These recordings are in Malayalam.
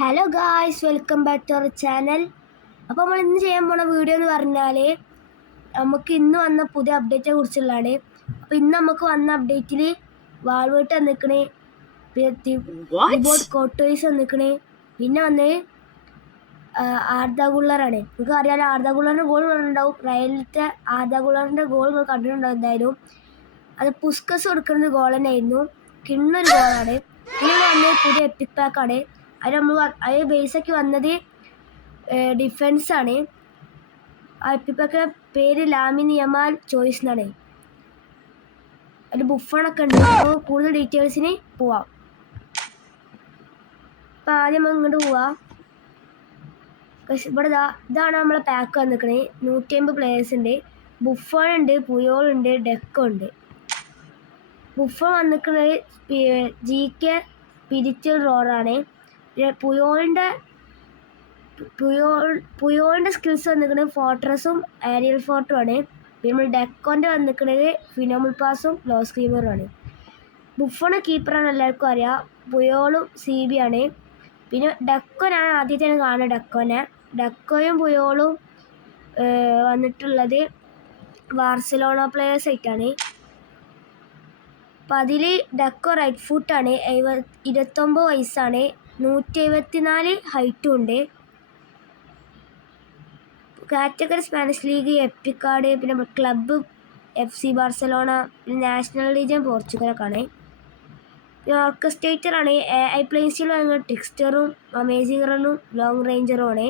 Hello guys, welcome back to our channel. അപ്പോൾ നമ്മൾ ഇന്ന് ചെയ്യാൻ പോണ വീഡിയോ എന്ന് പറഞ്ഞാൽ നമുക്ക് ഇന്ന് വന്ന പുതിയ അപ്ഡേറ്റിനെ കുറിച്ചുള്ളതാണ്. അപ്പോൾ ഇന്ന് നമുക്ക് വന്ന അപ്ഡേറ്റിൽ വാൾവേട്ട് വന്നിക്കണേ, പിന്നെ കോട്ടോയ്സ് വന്നിക്കണേ, പിന്നെ വന്ന് ആർദ ഗുള്ളറാണ്. നിങ്ങൾക്ക് അറിയാലോ, ആർദ ഗുള്ളറിൻ്റെ ഗോൾ കണ്ടിട്ടുണ്ടാവും. റയലിലത്തെ ആർദ ഗുള്ളറിൻ്റെ ഗോൾ നിങ്ങൾ കണ്ടിട്ടുണ്ടാവും എന്തായാലും. അത് പുസ്കസ് കൊടുക്കുന്ന ഗോൾ തന്നെയായിരുന്നു. കിണ്ണൊരു ഗോളാണ്. പിന്നെ വന്ന് പുതിയ എപ്പിക് പാക്കാണ്. അത് ബേസാക്കി വന്നത് ഡിഫൻസാണ്. ആ എപ്പിക്കൊക്കെ പേര് ലാമിൻ യമാൽ ചോയ്സ് എന്നാണ്. അതിൽ ബുഫണൊക്കെ ഉണ്ട്. അപ്പോൾ കൂടുതൽ ഡീറ്റെയിൽസിന് പോവാം. അപ്പം ആദ്യം ഇങ്ങോട്ട് പോവാം. ഇവിടെ ഇതാണ് നമ്മളെ പാക്ക് വന്നിക്കണേ. 150 പ്ലേയേഴ്സ് ഉണ്ട്. ബുഫൺ ഉണ്ട്, പുയോളുണ്ട്, ഡെക്കോ ഉണ്ട്. ബുഫൺ വന്നിക്കുന്നത് GK സ്പിരിച്വൽ റോറാണ്. പുയോളിൻ്റെ സ്കിൽസ് വന്നിരിക്കുന്നത് ഫോർട്രസും ഏരിയൽ ഫോർട്ടും ആണ്. പിന്നെ നമ്മൾ ഡെക്കോൻ്റെ വന്നിരിക്കുന്നത് ഫിനോമൽ പാസും ലോ സ്ക്രീമറും ആണ്. ബുഫണ് കീപ്പറാണ് എല്ലാവർക്കും അറിയാം. പുയോളും CB ആണ്. പിന്നെ ഡെക്കോ ഞാൻ ആദ്യമായിട്ടാണ് കാണുന്നത്. ഡെക്കോയും പുയോളും വന്നിട്ടുള്ളത് ബാർസലോണ പ്ലേയേഴ്സ് ആയിട്ടാണ്. അപ്പം അതിൽ ഡെക്കോ റൈറ്റ് ഫുട്ടാണ്. 29 വയസ്സാണ്. 174 ഹൈറ്റും ഉണ്ട്. കാറ്റഗറി സ്പാനിഷ് ലീഗ്, എപ്പിക്കാർഡ്, പിന്നെ ക്ലബ്ബ് FC ബാർസലോണ, പിന്നെ നാഷണൽ റീജിയൻ പോർച്ചുഗലൊക്കെ ആണ്. പിന്നെ ഓർക്കസ്ട്രേറ്ററാണ്. AI പ്ലേസിൽ വന്ന ട്രിക്സ്റ്ററും അമേസിംഗ് റണ്ണും ലോങ് റേഞ്ചറും ആണ്.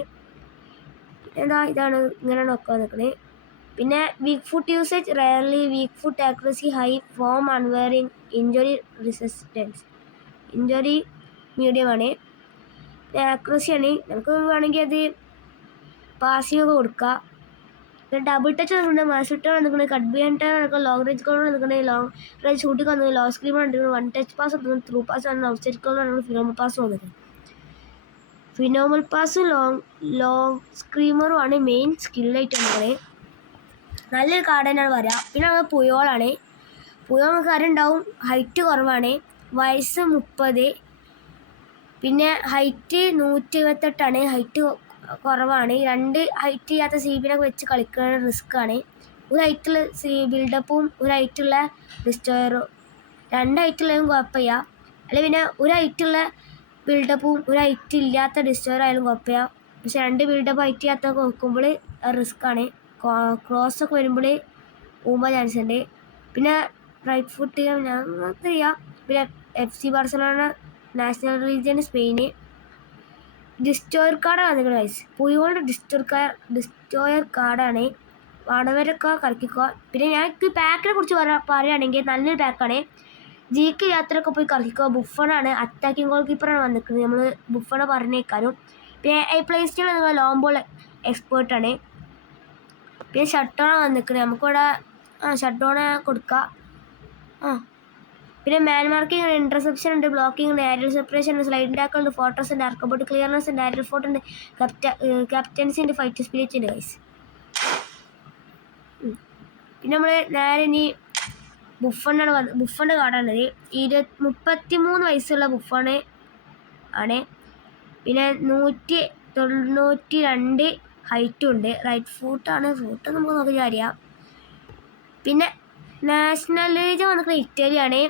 ഇതാണ് ഇങ്ങനെയാണ് ഒക്കെ നിൽക്കുന്നത്. പിന്നെ weak foot usage rarely, weak foot accuracy high, form unwavering, injury resistance, injury medium ആണ്. ആക്യുറസി ആണ്. നമുക്ക് വേണമെങ്കിൽ അത് പാസിംഗ് കൊടുക്കാം. പിന്നെ ഡബിൾ ടച്ച് വന്നിട്ടുണ്ട്, മാസിട്ട് വന്നിട്ടുണ്ട്, കട്ട് ബിഹൈൻഡ് നടക്കുക, ലോങ് റേഞ്ച് കോൾ വന്നിട്ടുണ്ട്, ലോങ് റേഞ്ച് ഷൂട്ടിംഗ് വന്നത്, ലോ സ്ക്രീമർ വന്നിട്ടുണ്ട്, വൺ ടച്ച് പാസ് വന്നിട്ടുണ്ട്, ത്രൂ പാസ് വന്നത്, ഔട്ട് സൈഡ് കോൾ വന്നിട്ടുണ്ട്, ഫിനോമൽ പാസ് വന്നിട്ടുണ്ട്. ഫിനോമൽ പാസും ലോങ് സ്ക്രീമറും ആണ് മെയിൻ സ്കില്ലായിട്ട് വന്നത്. നല്ലൊരു കാർഡ് തന്നെയാണ് പറയാം. പിന്നെ നമ്മൾ പുയോളാണ്. പുയോൾ നമുക്ക് അറിയുണ്ടാവും, ഹൈറ്റ് കുറവാണ്. വയസ്സ് 30. പിന്നെ ഹൈറ്റ് 128ആണ്. ഹൈറ്റ് കുറവാണ്. 2 ഹൈറ്റ് ചെയ്യാത്ത CBനൊക്കെ വെച്ച് കളിക്കുന്ന റിസ്ക്കാണ്. ഒരു ഹൈറ്റുള്ള ബിൽഡപ്പും ഒരു ഹൈറ്റുള്ള ഡിസ്റ്റോയറും. 2 ഹൈറ്റുള്ളതും കുഴപ്പമില്ല. അല്ലെങ്കിൽ പിന്നെ ഒരു ഹൈറ്റുള്ള ബിൽഡപ്പും ഒരു ഹൈറ്റ് ഇല്ലാത്ത ഡിസ്റ്റോയർ ആയാലും കുഴപ്പമില്ല. പക്ഷെ 2 ബിൽഡപ്പ് ഹൈറ്റ് ചെയ്യാത്തൊക്കെ വെക്കുമ്പോൾ റിസ്ക്കാണ്. ക്രോസൊക്കെ വരുമ്പോൾ ഊമ്പാൻ ചാൻസ് ഉണ്ട്. പിന്നെ റൈറ്റ് ഫുട്ട് ചെയ്യാം. പിന്നെ FC Barcelona, national region Spain. Destroyer കാർഡാണ് വന്നിരിക്കുന്നത് ഗൈസ്. പുയോളുടെ ഡിസ്റ്റോയർ കാർഡാണ്. വാടവരൊക്കെ കറക്കിക്കുക. പിന്നെ ഞാൻ പാക്കിനെ കുറിച്ച് പറയുകയാണെങ്കിൽ നല്ലൊരു പാക്കാണ്. GK യാത്രയൊക്കെ പോയി കറക്കിക്കുക. ബുഫണാണ്, അറ്റാക്കിംഗ് ഗോൾ കീപ്പറാണ് വന്നിരിക്കുന്നത്. നമ്മൾ ബുഫണെ പറഞ്ഞേക്കാനും. പിന്നെ AI പ്ലേസിൽ നിങ്ങൾ ലോങ് ബോൾ എക്സ്പേർട്ടാണ്. പിന്നെ ഷട്ട് ഡൗൺ വന്നിരിക്കുന്നത്. നമുക്കിവിടെ ഷട്ട് ഡൗൺ കൊടുക്കാം. പിന്നെ മാൻ മാർക്കിംഗ് ഉണ്ട്, ഇന്റർസെപ്ഷൻ ഉണ്ട്, ബ്ലോക്കിംഗ് ഉണ്ട്, ഏരിയൽ സെപ്പറേഷൻ ഉണ്ട്, സ്ലൈഡിംഗ് ടാക്കൽ ഉണ്ട്, ഫോട്ടോസ് ഉണ്ട്, ആർക്കബോട്ട് ക്ലിയർനെസ് ഉണ്ട്, ഏരിയൽ ഫോർട്ട് ഉണ്ട്, ക്യാപ്റ്റൻസി ഉണ്ട്, ഫൈറ്റ് സ്പിരിറ്റ് ഉണ്ട് ഗൈസ്. പിന്നെ നമ്മൾ നേരെ ഇനി ബുഫണിൻ്റെ കാർഡാണത്. 33 വയസ്സുള്ള ബുഫണ് ആണ്. പിന്നെ 192 ഹൈറ്റും ഉണ്ട്. റൈറ്റ് ഫൂട്ടാണ്. ഫൂട്ട് നമുക്ക് നോക്കി അറിയാം. പിന്നെ നാഷണൽ ലീഗ് വന്നിട്ട് ഇറ്റാലിയാണ്.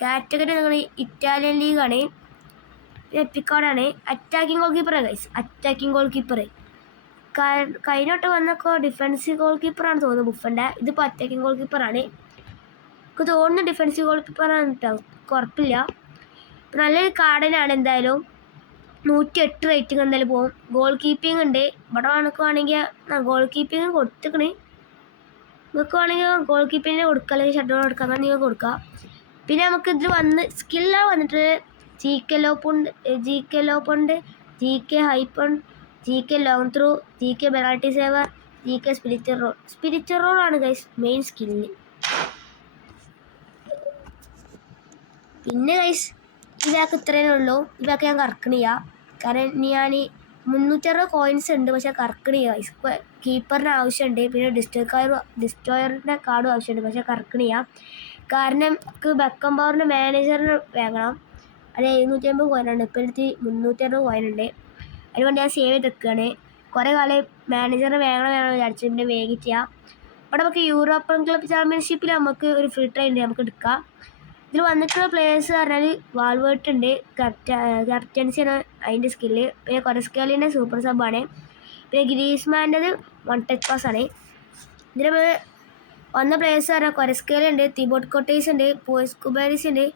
കാറ്റഗറി നിങ്ങൾ ഇറ്റാലിയൻ ലീഗാണ്. എപ്പിക്കാർഡാണ്. അറ്റാക്കിംഗ് ഗോൾ കീപ്പറാണ് ഗൈസ്. അറ്റാക്കിംഗ് ഗോൾ കീപ്പർ കഴിഞ്ഞോട്ട് വന്നപ്പോൾ ഡിഫൻസീവ് ഗോൾ കീപ്പറാണ് തോന്നുന്നത് ബുഫൻ്റെ. ഇതിപ്പോൾ അറ്റാക്കിംഗ് ഗോൾ കീപ്പറാണ്. എനിക്ക് തോന്നുന്നു ഡിഫൻസീവ് ഗോൾ കീപ്പറാണ് കേട്ടോ, ഉറപ്പില്ല. നല്ലൊരു കാർഡിനാണ് എന്തായാലും. 108 റേറ്റിംഗ് എന്തായാലും പോകും. ഗോൾ കീപ്പിംഗ് ഉണ്ട്. ഇവിടെ വേണമെങ്കിൽ ഗോൾ കീപ്പിംഗ് കൊടുത്തിക്കണേ. നിങ്ങൾക്ക് വേണമെങ്കിൽ ഗോൾ കീപ്പിങ്ങിന് കൊടുക്കുക, അല്ലെങ്കിൽ ഷട്ട് ഡൗൺ കൊടുക്കുക, അങ്ങനെ നിങ്ങൾ കൊടുക്കുക. പിന്നെ നമുക്ക് ഇതിൽ സ്കില്ലാണ് വന്നിട്ട് GK ലോപ്പുണ്ട്, GK ഹൈപ്പൺ, GK long throw, GK penalty saver, GK spiritual റോളാണ് ഗൈസ് മെയിൻ സ്കില്ല്. പിന്നെ ഗൈസ് ഇതൊക്കെ ഇത്രയേ ഉള്ളൂ. ഇതൊക്കെ ഞാൻ കറക്കണില്ല, കാരണം ഞാൻ 360 കോയിൻസ് ഉണ്ട്, പക്ഷെ കറക്കണില്ല ഗൈസ്. കീപ്പറിന് ആവശ്യമുണ്ട്. പിന്നെ ഡിസ്റ്റോയറിൻ്റെ കാർഡും ആവശ്യമുണ്ട്, പക്ഷെ കറക്കണില്ല. കാരണം ബെക്കംബൗറിൻ്റെ മാനേജറിന് വാങ്ങണം. അത് 750 കോയിനാണ്. ഇപ്പോൾ എടുത്ത് 360 കോയിനുണ്ട്. അതുകൊണ്ട് ഞാൻ സേവ് ചെയ്ത് വെക്കുകയാണ്. കുറേ കാലം മാനേജർ വേണം വിചാരിച്ചു, പിന്നെ വേഗിച്ച. അവിടെ നമുക്ക് യൂറോപ്യൻ ക്ലബ് ചാമ്പ്യൻഷിപ്പിൽ നമുക്ക് ഒരു ഫ്രീ ട്രൈ ഉണ്ട്, നമുക്ക് എടുക്കാം. ഇതിൽ വന്നിട്ടുള്ള പ്ലേയേഴ്സ് പറഞ്ഞാൽ വാൾവേർട്ട് ഉണ്ട്, ക്യാപ്റ്റൻസിയാണ് അതിൻ്റെ സ്കില്ല്. പിന്നെ കൊറസ്കാലിൻ്റെ സൂപ്പർ സബ്ബാണ്. പിന്നെ ഗ്രീസ്മാൻ്റെത് 1 ടച്ച് പാസ് ആണ്. ഇതിൽ വന്ന പ്ലേയേഴ്സ് പറഞ്ഞാൽ കൊറസ്കാലി ഉണ്ട്, തിബോട്ട് കോട്ടേഴ്സ് ഉണ്ട്, പോയിസ് കുബാരിസ് ഉണ്ട്,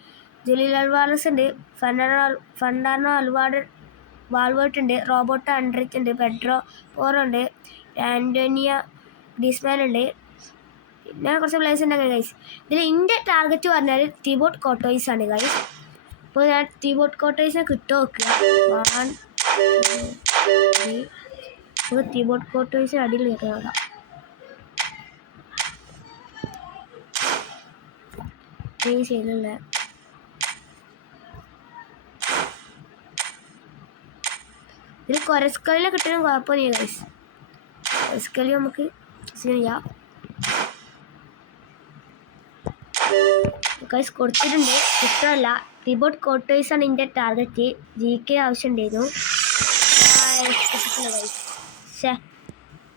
ജുലിൽ അൽവാറസ് ഉണ്ട്, ഫണ്ടാർണോ വാൾവേർട്ട് ഉണ്ട്, റോബോട്ടോ ആൻഡ്രിച്ച് ഉണ്ട്, പെഡ്രോ പോറോ ഉണ്ട്, ആൻ്റോനിയ ഗ്രീസ്മാൻ ഉണ്ട്. പിന്നെ കുറച്ച് പ്ലേയേഴ്സ് ഉണ്ടാകും ഗൈസ്. ഇതിൽ എൻ്റെ ടാർഗറ്റ് പറഞ്ഞാൽ തിബോട്ട് കോട്ടോയ്സ് ആണ് ഗൈസ്. അപ്പോൾ ഞാൻ തിബോട്ട് കോട്ടോയ്സിനെ കിട്ടുമോ നോക്കുക. 1 2 3 തിബോട്ട് കോട്ടോയ്സിന് അടിയിൽ നിൽക്കുക. ചെയ്യുന്നില്ല. ഇതിൽ കൊറസ്കലിനെ കിട്ടാനും കുഴപ്പമില്ല ഗൈസ്. കൊറസ്കലി നമുക്ക് ചെയ്യാം ഗൈസ്. കൊടുത്തിട്ടുണ്ട്, ഇഷ്ടമല്ല. തിബോട്ട് കോട്ടോയ്സ് ആണ് എൻ്റെ ടാർഗറ്റ്. GK ആവശ്യമുണ്ടായിരുന്നു.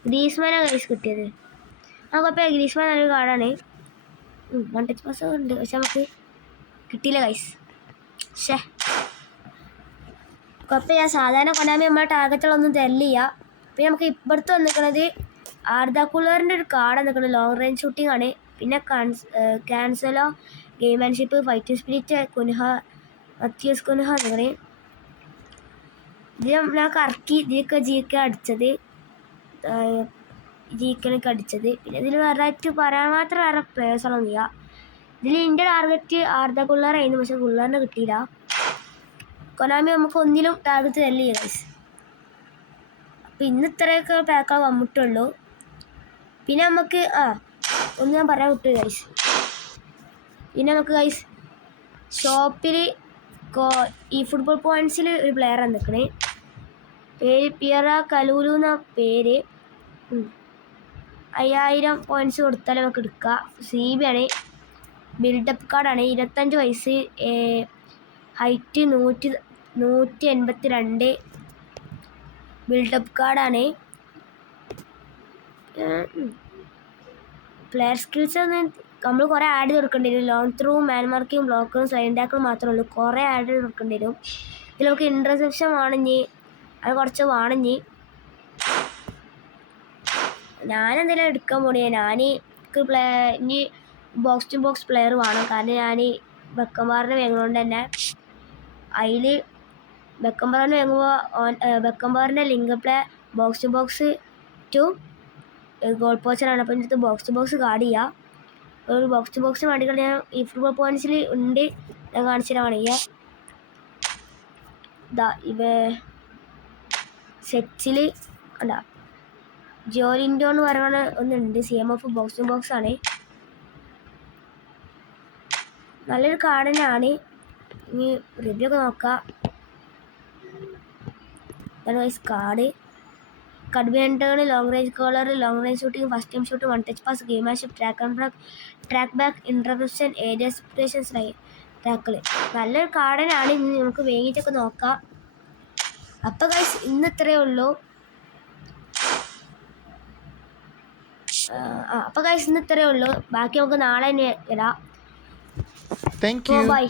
ഗ്രീസ്മാനാണ് ഗൈസ് കിട്ടിയത്. കുഴപ്പമില്ല, ഗ്രീസ്മാൻ നല്ലൊരു കാർഡാണ്. 1 ടച്ച് പാസ് ഉണ്ട്, പക്ഷെ നമുക്ക് കിട്ടിയില്ല ഗൈസ്. കുഴപ്പമില്ല. സാധാരണ കൊണ്ടാമി നമ്മളെ ടാർഗറ്റുകളൊന്നും തരില്ല. പിന്നെ നമുക്ക് ഇപ്പുറത്ത് വന്നിരിക്കുന്നത് ആർദാക്കുലറിൻ്റെ ഒരു കാർഡ് വന്നിരിക്കുന്നത് ലോങ് റേഞ്ച് ഷൂട്ടിംഗ് ആണ്. പിന്നെ ക്യാൻസലോ, ഗെയിംമാൻഷിപ്പ്, ഫൈറ്റിംഗ് സ്പിരിറ്റ്, മത്യൂസ് കുൻഹ എന്നിങ്ങനെ. ഇത് ഞാൻ കറക്കി ഇതിലൊക്കെ GK അടിച്ചത്, GKനൊക്കെ അടിച്ചത്. പിന്നെ ഇതിൽ വെറൈറ്റി പറയാൻ മാത്രം വേറെ പ്ലേയേഴ്സൊന്നും ഇല്ല. ഇതിൽ എൻ്റെ ടാർഗറ്റ് ആർദാക്കുലറായിരുന്നു, പക്ഷെ കുള്ളറിനെ കിട്ടിയില്ല. കൊനാമി നമുക്ക് ഒന്നിലും ടാർഗറ്റ് തരില്ല ഗൈസ്. അപ്പോൾ ഇന്ന് ഇത്രയൊക്കെ പാക്കാ വന്നിട്ടുള്ളൂ. പിന്നെ നമുക്ക് ഒന്ന് ഞാൻ പറയാൻ വിട്ടു ഗൈസ്. പിന്നെ നമുക്ക് ഗൈസ് ഷോപ്പിൽ ഈ ഫുട്ബോൾ പോയിൻറ്റ്സിൽ ഒരു പ്ലെയർ നിൽക്കണേ, പേര് പിയറ കലൂലു എന്ന പേര്. 5000 പോയിൻറ്റ്സ് കൊടുത്താൽ നമുക്ക് എടുക്കാം. CB ആണ്, ബിൽഡപ്പ് കാർഡാണ്, 25 വയസ്സ്, ഹൈറ്റ് 182, ബിൽഡപ്പ് കാർഡാണ്. പ്ലെയർ സ്കിൽസ് ഒന്ന് നമ്മൾ കുറേ ആഡ് ചെയ്ത് കൊടുക്കേണ്ടി വരും. ലോങ് ത്രൂ, മാൻ മാർക്കിങ്, ബ്ലോക്കറും സൈലൻ്റ് ടാക്കിളും മാത്രമേ ഉള്ളൂ. കുറേ ആഡ് ചെയ്ത് കൊടുക്കേണ്ടി വരും. ഇതിൽ നമുക്ക് ഇൻ്റർസെപ്ഷൻ വേണമെങ്കിൽ അത് കുറച്ച് വേണമെങ്കിൽ ഞാനെന്തെങ്കിലും എടുക്കാൻ പോണേ. ഇനി ബോക്സ് ടു ബോക്സ് പ്ലെയർ വേണം. കാരണം ഞാൻ ബെക്കംബാറിനെ വാങ്ങുന്നതുകൊണ്ട് തന്നെ അതിൽ ബെക്കംബാറിനെ വാങ്ങുമ്പോൾ ബെക്കംബാറിൻ്റെ link play box to box to goal പോച്ചറാണ്. അപ്പോൾ ഇതിനകത്ത് ബോക്സ് ടു ബോക്സ് കാർഡ് ചെയ്യാം. ഒരു ബോക്സ് ടു ബോക്സ് വേണ്ടിയിട്ട് ഞാൻ ഈ ഫുട്ബോൾ പോയിൻറ്റ്സിൽ ഉണ്ട്, ഞാൻ കാണിച്ചു തരാണെങ്കിൽ സെറ്റ്സിൽ അല്ല ജോലിൻഡോ എന്ന് പറയുന്ന ഒന്നുണ്ട്. CMF ബോക്സ് ടു ബോക്സ് ആണ്, നല്ലൊരു കാർഡ് തന്നെയാണ്. ഇനി റിവ്യൂ ഒക്കെ നോക്കാം. കാർഡ് കഡ്ബിയൻറ്റേൺ, long range curler, long range shooting, first time shoot, 1 touch pass, gamesmanship, track back, interception, area separations, tackle. നല്ലൊരു കാർഡ് തന്നെയാണ്. ഇനി നമുക്ക് വേങ്ങിയിട്ടൊക്കെ നോക്കാം. അപ്പോൾ ഗൈസ് ഇന്ന് ഇത്രയേ ഉള്ളൂ. ബാക്കി നമുക്ക് നാളെ തന്നെ വരാം. Thank you. Bye.